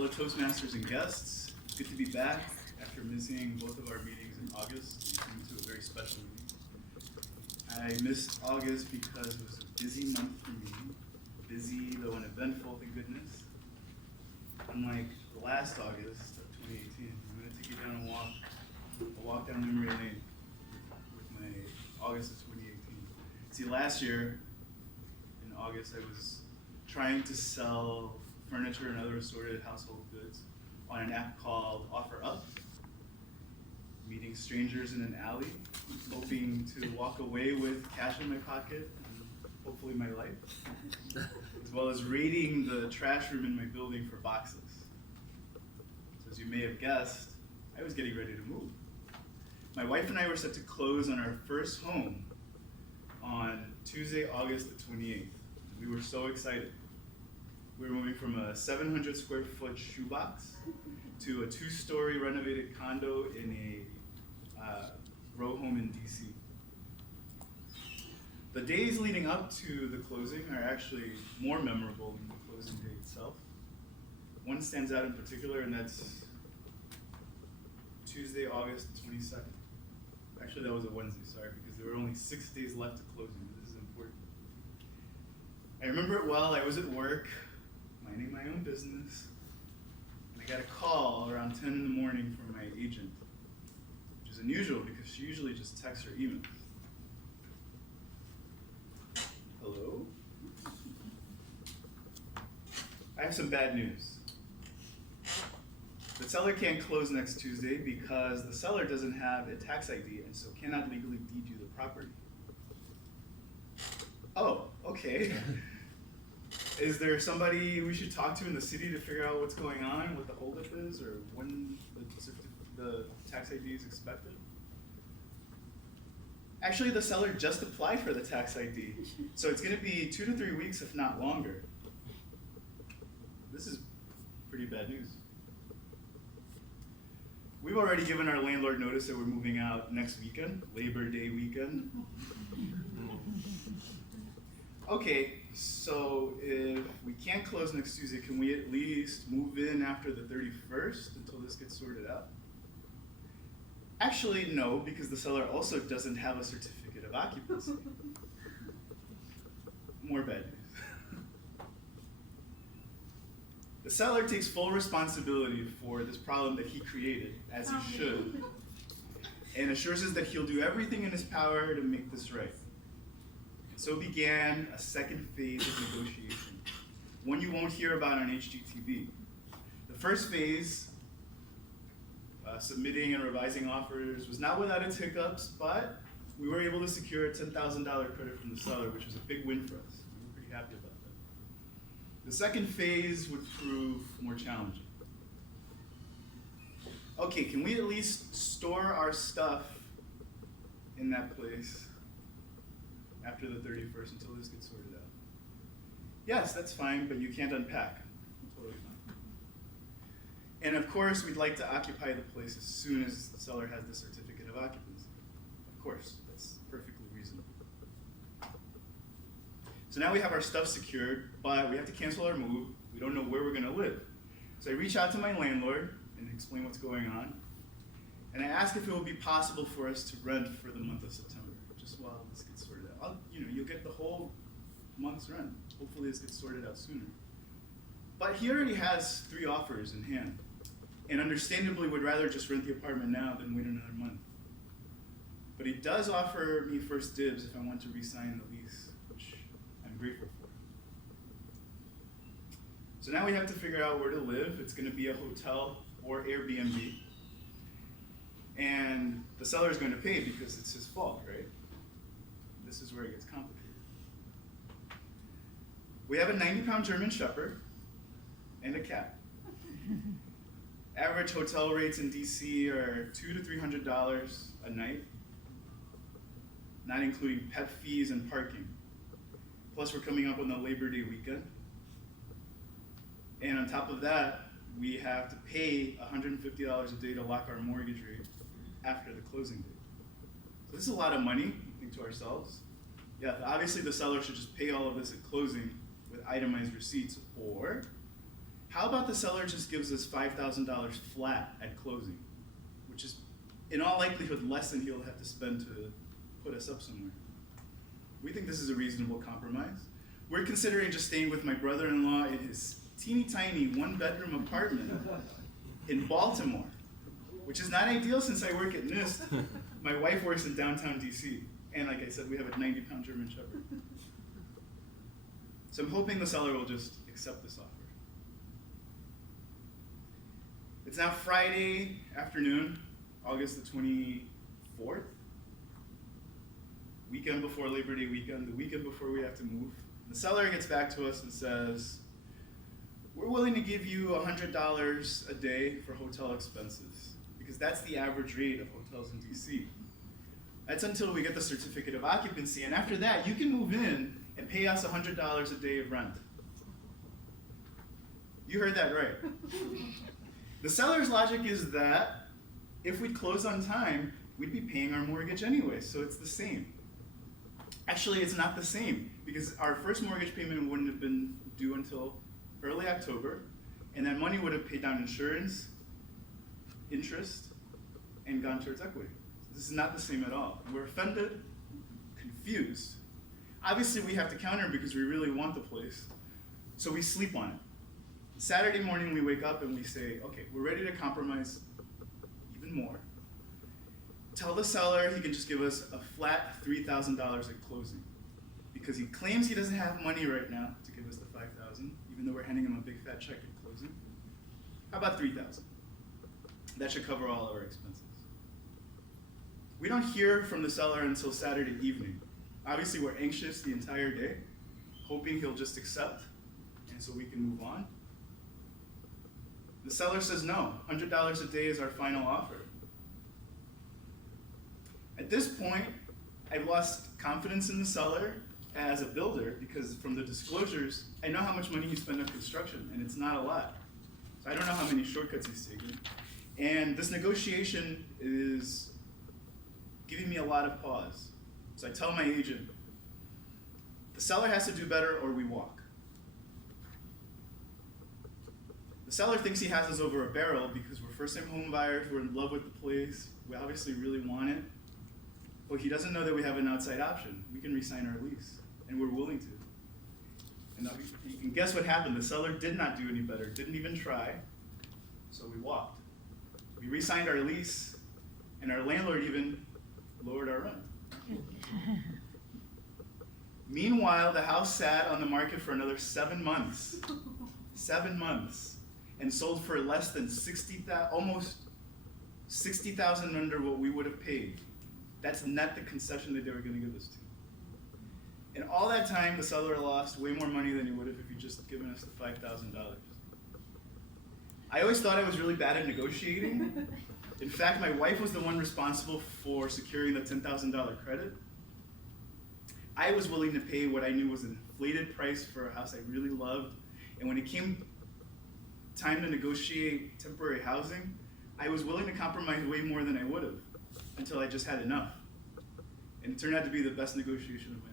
fellow Toastmasters and guests, good to be back after missing both of our meetings in August. We came to a very special meeting. I missed August because it was a busy month for me. Busy, though uneventful, thank goodness. Unlike the last August of 2018, I'm going to take you down a walk down memory lane with my August of 2018. See, last year, in August, I was trying to sell furniture and other assorted household goods on an app called OfferUp, meeting strangers in an alley, hoping to walk away with cash in my pocket and hopefully my life, as well as raiding the trash room in my building for boxes. So as you may have guessed, I was getting ready to move. My wife and I were set to close on our first home on Tuesday, August the 28th. We were so excited. We were moving from a 700 square foot shoebox to a 2-story renovated condo in a row home in DC. The days leading up to the closing are actually more memorable than the closing day itself. One stands out in particular, and that's Tuesday, August 22nd. Actually, that was a Wednesday, sorry, because there were only 6 days left to closing. This is important. I remember it well. I was at work, minding my own business, and I got a call around 10 in the morning from my agent, which is unusual because she usually just texts or emails. Hello? I have some bad news. The seller can't close next Tuesday because the seller doesn't have a tax ID and so cannot legally deed you the property. Oh, okay. Is there somebody we should talk to in the city to figure out what's going on, what the holdup is, or when the tax ID is expected? Actually, the seller just applied for the tax ID, so it's going to be 2 to 3 weeks, if not longer. This is pretty bad news. We've already given our landlord notice that we're moving out next weekend, Labor Day weekend. Okay, so if we can't close next Tuesday, can we at least move in after the 31st until this gets sorted out? Actually, no, because the seller also doesn't have a certificate of occupancy. More bad news. The seller takes full responsibility for this problem that he created, as he should, and assures us that he'll do everything in his power to make this right. So began a second phase of negotiation, one you won't hear about on HGTV. The first phase, submitting and revising offers, was not without its hiccups, but we were able to secure a $10,000 credit from the seller, which was a big win for us. We were pretty happy about that. The second phase would prove more challenging. Okay, can we at least store our stuff in that place after the 31st until this gets sorted out? Yes, that's fine, but you can't unpack. Totally fine. And of course, we'd like to occupy the place as soon as the seller has the certificate of occupancy. Of course, that's perfectly reasonable. So now we have our stuff secured, but we have to cancel our move. We don't know where we're going to live. So I reach out to my landlord and explain what's going on. And I ask if it would be possible for us to rent for the month of September, just while this gets sorted out. You'll get the whole month's rent. Hopefully this gets sorted out sooner. But he already has 3 offers in hand, and understandably would rather just rent the apartment now than wait another month. But he does offer me first dibs if I want to re-sign the lease, which I'm grateful for. So now we have to figure out where to live. It's going to be a hotel or Airbnb. And the seller is going to pay because it's his fault, right? This is where it gets complicated. We have a 90-pound German Shepherd and a cat. Average hotel rates in DC are $200 to $300 a night, not including pet fees and parking. Plus, we're coming up on the Labor Day weekend. And on top of that, we have to pay $150 a day to lock our mortgage rate after the closing date. So this is a lot of money, we think to ourselves. Yeah, obviously the seller should just pay all of this at closing with itemized receipts, or How about the seller just gives us $5,000 flat at closing, which is in all likelihood less than he'll have to spend to put us up somewhere. We think this is a reasonable compromise. We're considering just staying with my brother-in-law in his teeny tiny 1-bedroom apartment in Baltimore, which is not ideal since I work at NIST. My wife works in downtown DC, and like I said, we have a 90-pound German Shepherd. So I'm hoping the seller will just accept this offer. It's now Friday afternoon, August the 24th, weekend before Labor Day weekend, the weekend before we have to move. The seller gets back to us and says, we're willing to give you $100 a day for hotel expenses, because that's the average rate of hotels in DC. That's until we get the certificate of occupancy, and after that, you can move in and pay us $100 a day of rent. You heard that right. The seller's logic is that if we close on time, we'd be paying our mortgage anyway, so it's the same. Actually, it's not the same, because our first mortgage payment wouldn't have been due until early October, and that money would have paid down insurance, interest, and gone towards equity. This is not the same at all. We're offended, confused. Obviously, we have to counter because we really want the place, so we sleep on it. Saturday morning, we wake up and we say, okay, we're ready to compromise even more. Tell the seller he can just give us a flat $3,000 at closing, because he claims he doesn't have money right now to give us the $5,000, even though we're handing him a big fat check at closing. How about $3,000? That should cover all our expenses. We don't hear from the seller until Saturday evening. Obviously, we're anxious the entire day, hoping he'll just accept, and so we can move on. The seller says no, $100 a day is our final offer. At this point, I've lost confidence in the seller as a builder, because from the disclosures, I know how much money you spend on construction, and it's not a lot. So I don't know how many shortcuts he's taken. And this negotiation is giving me a lot of pause. So I tell my agent, the seller has to do better or we walk. The seller thinks he has us over a barrel because we're first-time home buyers, we're in love with the place, we obviously really want it, but he doesn't know that we have an outside option. We can re-sign our lease, and we're willing to. And you can guess what happened. The seller did not do any better, didn't even try, so we walked. We re-signed our lease, and our landlord even lowered our rent. Meanwhile, the house sat on the market for another 7 months. 7 months. And sold for less than almost $60,000 under what we would have paid. That's not the concession that they were going to give us to. And all that time, the seller lost way more money than he would have if he'd just given us the $5,000. I always thought I was really bad at negotiating. In fact, my wife was the one responsible for securing the $10,000 credit. I was willing to pay what I knew was an inflated price for a house I really loved. And when it came time to negotiate temporary housing, I was willing to compromise way more than I would have until I just had enough. And it turned out to be the best negotiation of my